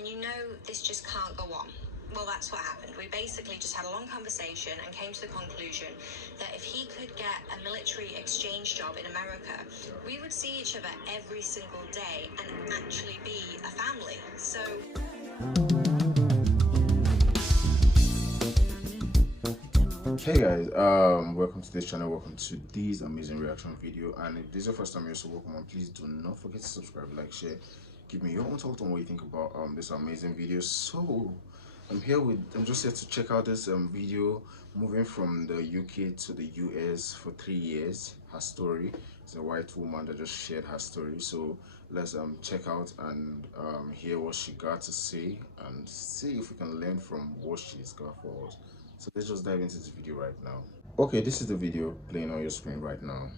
when you know this just can't go on. Well, that's what happened. We basically just had a long conversation and came to the conclusion that if he could get a military exchange job in America, we would see each other every single day and actually be a family. So Hey guys, welcome to this channel, welcome to this amazing reaction video. And if this is your first time here, so welcome, and please do not forget to subscribe, like, share, give me your own thoughts on what you think about this amazing video. So I'm just here to check out this video, moving from the UK to the US for 3 years. Her story. It's a white woman that just shared her story. So let's check out and hear what she got to say and see if we can learn from what she's got for us. So let's just dive into this video right now. Okay, this is the video playing on your screen right now.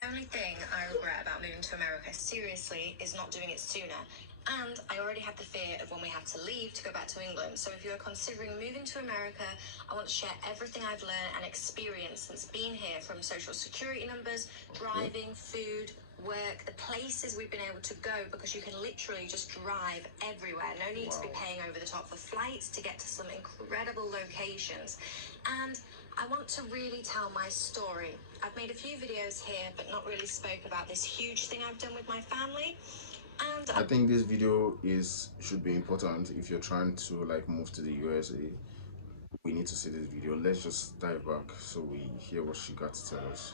the only thing I regret about moving to America, seriously, is not doing it sooner. And I already have the fear of when we have to leave to go back to England. So if you are considering moving to America, I want to share everything I've learned and experienced since being here, from social security numbers, driving, food, work, the places we've been able to go, because you can literally just drive everywhere. No need to be paying over the top for flights to get to some incredible locations. And I want to really tell my story. I've made a few videos here, but not really spoke about this huge thing I've done with my family. And I think this video should be important if you're trying to like move to the USA. We need to see this video. Let's just dive back so we hear what she got to tell us.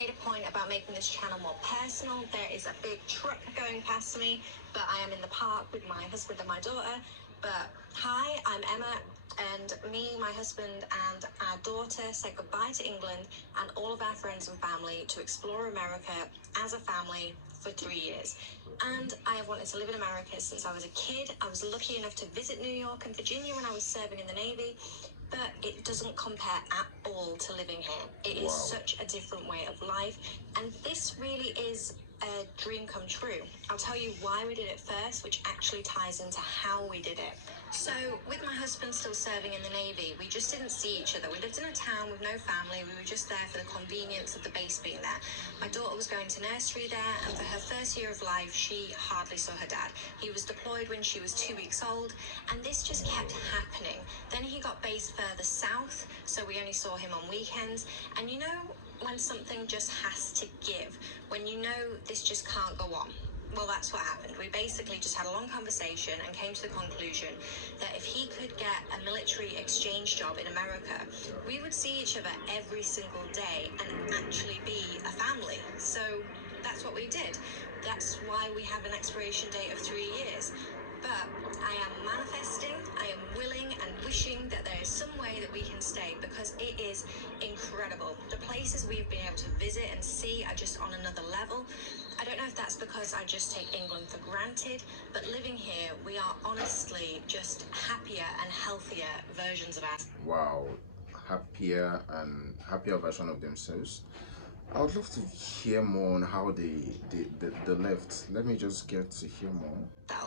made a point about making this channel more personal. There is a big truck going past me, but I am in the park with my husband and my daughter. But hi, I'm Emma, and me, my husband, and our daughter said goodbye to England and all of our friends and family to explore America as a family for 3 years. And I have wanted to live in America since I was a kid. I was lucky enough to visit New York and Virginia when I was serving in the Navy, but it doesn't compare at all to living here. It is such a different way of life, and this really is a dream come true. I'll tell you why we did it first, which actually ties into how we did it. So, with my husband still serving in the Navy, we just didn't see each other. We lived in a town with no family. We were just there for the convenience of the base being there. My daughter was going to nursery there, and for her first year of life, she hardly saw her dad. He was deployed when she was 2 weeks old, and this just kept happening. Then he got based further south, so we only saw him on weekends. And you know, when something just has to give, when you know this just can't go on. Well, that's what happened. We basically just had a long conversation and came to the conclusion that if he could get a military exchange job in America, we would see each other every single day and actually be a family. So that's what we did. That's why we have an expiration date of 3 years. But I am manifesting, I am willing and wishing that there is some way that we can stay, because it is incredible. The places we've been able to visit and see are just on another level. I don't know if that's because I just take England for granted, but living here, we are honestly just happier and healthier versions of us. Wow, happier version of themselves. I would love to hear more on how they left. Let me just get to hear more.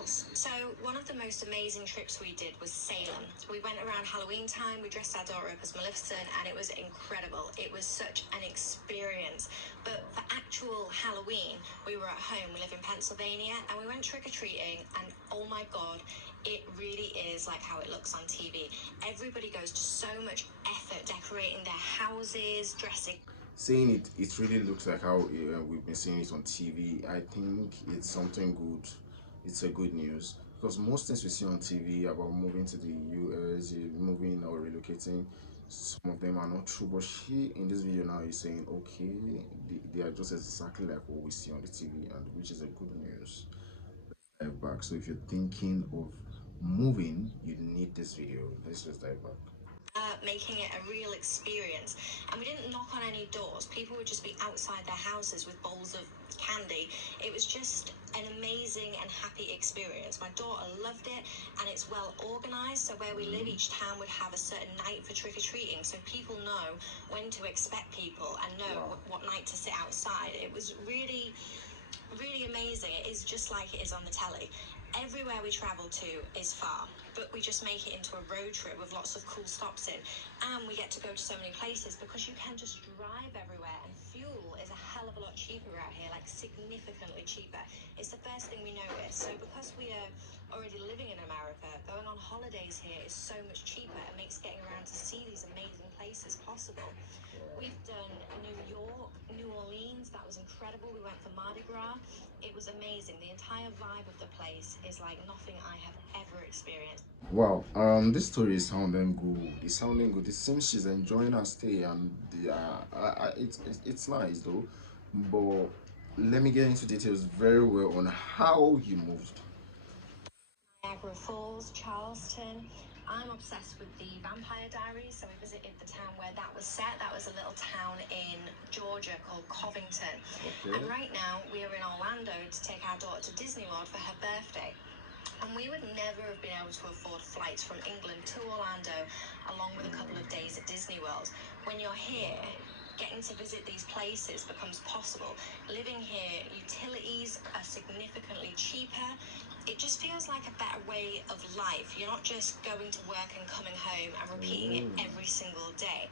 So one of the most amazing trips we did was Salem. We went around Halloween time, we dressed our daughter up as Maleficent, and it was incredible. It was such an experience. But for actual Halloween, we were at home. We live in Pennsylvania, and we went trick-or-treating, and oh my God, it really is like how it looks on TV. Everybody goes to so much effort decorating their houses, dressing. Saying it really looks like how we've been seeing it on TV. I think it's something good. It's a good news, because most things we see on TV about moving to the US, moving or relocating, some of them are not true. But she in this video now is saying, okay, they are just exactly like what we see on the TV, and which is a good news. Back. So if you're thinking of moving, you need this video. Let's just dive back. Making it a real experience. And we didn't knock on any doors. People would just be outside their houses with bowls of candy. It was just an amazing and happy experience. My daughter loved it, and it's well organized. So where we live, each town would have a certain night for trick-or-treating, so people know when to expect people and know what night to sit outside. It was really amazing. It is just like it is on the telly. Everywhere we travel to is far, but we just make it into a road trip with lots of cool stops in, and we get to go to so many places because you can just drive everywhere, and fuel is a hell of a lot cheaper out here, like significantly cheaper. It's the first thing we noticed. So because we are already living holidays here is so much cheaper. It makes getting around to see these amazing places possible. We've done New York, New Orleans. That was incredible. We went for Mardi Gras. It was amazing. The entire vibe of the place is like nothing I have ever experienced. Wow, this story is sounding good. It's sounding good. It seems she's enjoying her stay, and it's nice though. But let me get into details very well on how you moved. Niagara Falls, Charleston. I'm obsessed with the Vampire Diaries, so we visited the town where that was set. That was a little town in Georgia called Covington. Okay. And right now we are in Orlando to take our daughter to Disney World for her birthday. And we would never have been able to afford flights from England to Orlando, along with a couple of days at Disney World. When you're here, getting to visit these places becomes possible. Living here, utilities are significantly cheaper. It just feels like a better way of life. You're not just going to work and coming home and repeating it every single day.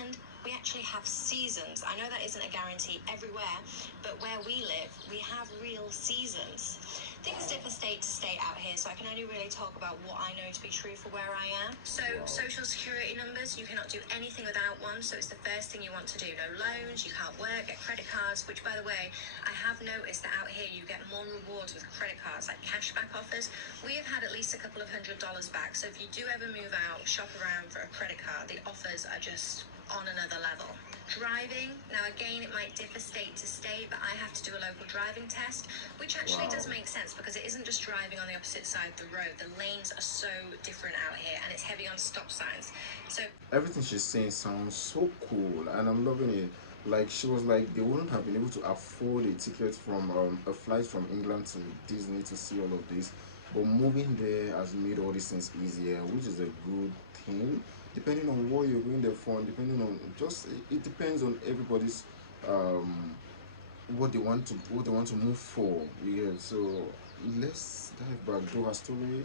And we actually have seasons. I know that isn't a guarantee everywhere, but where we live, we have real seasons. Things differ state to state out here, so I can only really talk about what I know to be true for where I am. So, social security numbers, you cannot do anything without one, so it's the first thing you want to do. No loans, you can't work, get credit cards, which, by the way, I have noticed that out here you get more rewards with credit cards, like cashback offers. We have had at least a couple of $100 back, so if you do ever move out, shop around for a credit card, the offers are just on another level. Driving, now again, it might differ state to state, but I have to do a local driving test, which actually does make sense because it isn't just driving on the opposite side of the road. The lanes are so different out here, and it's heavy on stop signs. So Everything she's saying sounds so cool, and I'm loving it. Like she was like they wouldn't have been able to afford a ticket from a flight from England to Disney to see all of this, but moving there has made all these things easier, which is a good thing. Depending on what you're going there for, and depending on just it depends on everybody's um what they want to move for. Yeah, so let's dive back. Though her story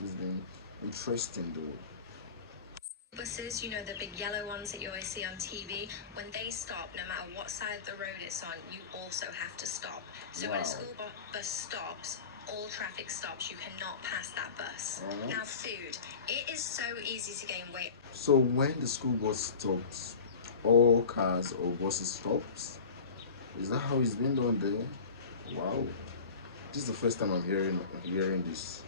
has been interesting though. buses, you know, the big yellow ones that you always see on TV, when they stop, no matter what side of the road it's on, you also have to stop. So when a school bus stops, all traffic stops. You cannot pass that bus. Now, food. It is so easy to gain weight. So when the school bus stops, all cars or buses stops. Is that how it's been done there? Wow, this is the first time I'm hearing this.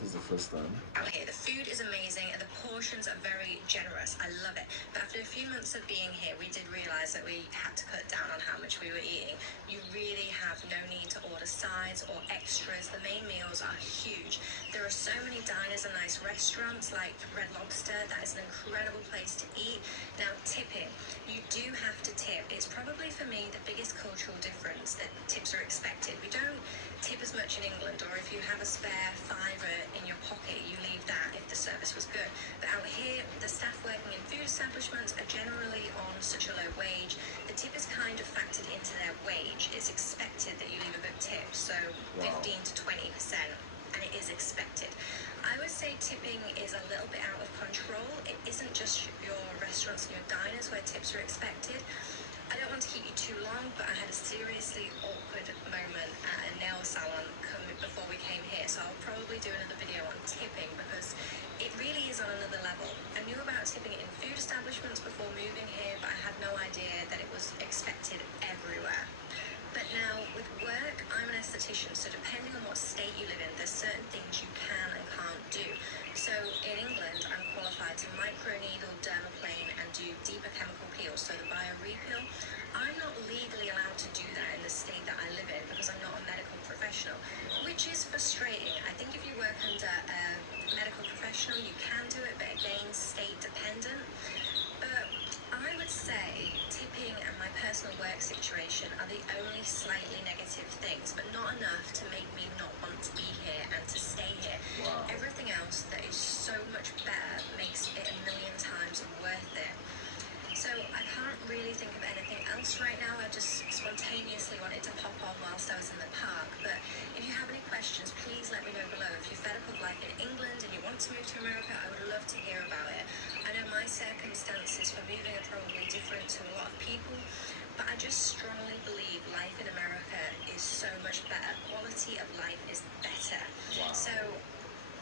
This is the first time. Out here, the food is amazing and the portions are very generous. I love it. But after a few months of being here, we did realize that we had to cut down on how much we were eating. You really have no need to order sides or extras. The main meals are huge. There are so many diners and nice restaurants like Red Lobster. That is an incredible place to eat. Now, tipping. You do have to tip. It's probably for me the biggest cultural difference that tips are expected. We don't tip as much in England, or if you have a spare fiver in your pocket, you leave that if the service was good. But out here, the staff working in food establishments are generally on such a low wage. The tip is kind of factored into their wage. It's expected that you leave a good tip, so 15 to 20%, and it is expected. I would say tipping is a little bit out of control. It isn't just your restaurants and your diners where tips are expected. I don't want to keep you too long, but I had a seriously awkward moment at a nail salon before we came here, so I'll probably do another video on tipping because it really is on another level. I knew about tipping in food establishments before moving here, but I had no idea that it was expected everywhere. But now, with work, I'm an esthetician, so depending on what state you live in, there's certain things you can and can't do. So in England, I'm qualified to microneedle, dermaplane, and do deeper chemical peels, so the bio-repeel. I'm not legally allowed to do that in the state that I live in because I'm not a medical professional, which is frustrating. I think if you work under a medical professional, you can do it, but again, state dependent. But I would say tipping and my personal work situation are the only slightly negative things, but not enough to make me not want to be here and to stay here. Everything else that is so much better makes it a million times worth it. So I can't really think of anything else right now. I just spontaneously wanted to pop on whilst I was in the park. But if you have any questions, please let me know below. If you're fed up of life in England and you want to move to America, I would love to hear about it. I know my circumstances for moving are probably different to a lot of people, but I just strongly believe life in America is so much better. Quality of life is better. So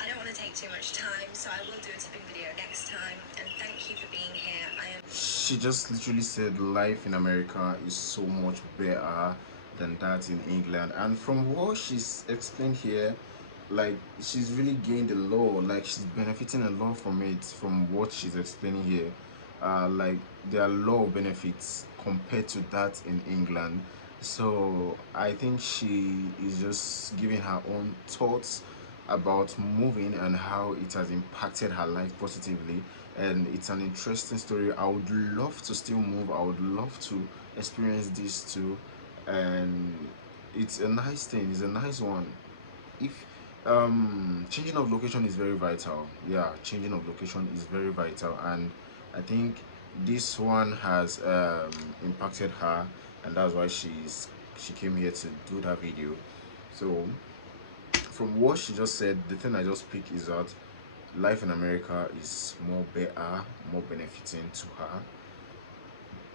I don't want to take too much time, so I will do a tipping video next time. And thank you for being here. She just literally said life in America is so much better than that in England. And from what she's explained here, like she's really gained a lot, like she's benefiting a lot from it, from what she's explaining here. Like there are a lot of benefits compared to that in England. So I think she is just giving her own thoughts about moving and how it has impacted her life positively. And it's an interesting story. I would love to still move. I would love to experience this too. And it's a nice thing, it's a nice one. If changing of location is very vital, yeah, changing of location is very vital. And I think this one has impacted her, and that's why she came here to do that video. So from what she just said, the thing I just picked is that life in America is more better, more benefiting to her.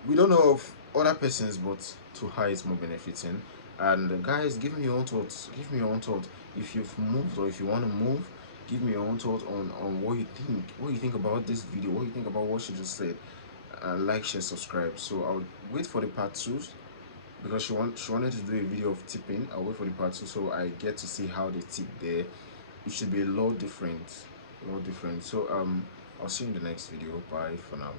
We don't know of other persons, but to her it's more benefiting. And guys, give me your own thoughts. Give me your own thoughts. If you've moved or if you want to move, give me your own thoughts on what you think. What you think about this video? What you think about what she just said? Like, share, subscribe. So I'll wait for the part 2 because she wanted to do a video of tipping. I'll wait for the part 2 so I get to see how they tip there. It should be a lot different, a lot different. So I'll see you in the next video. Bye for now.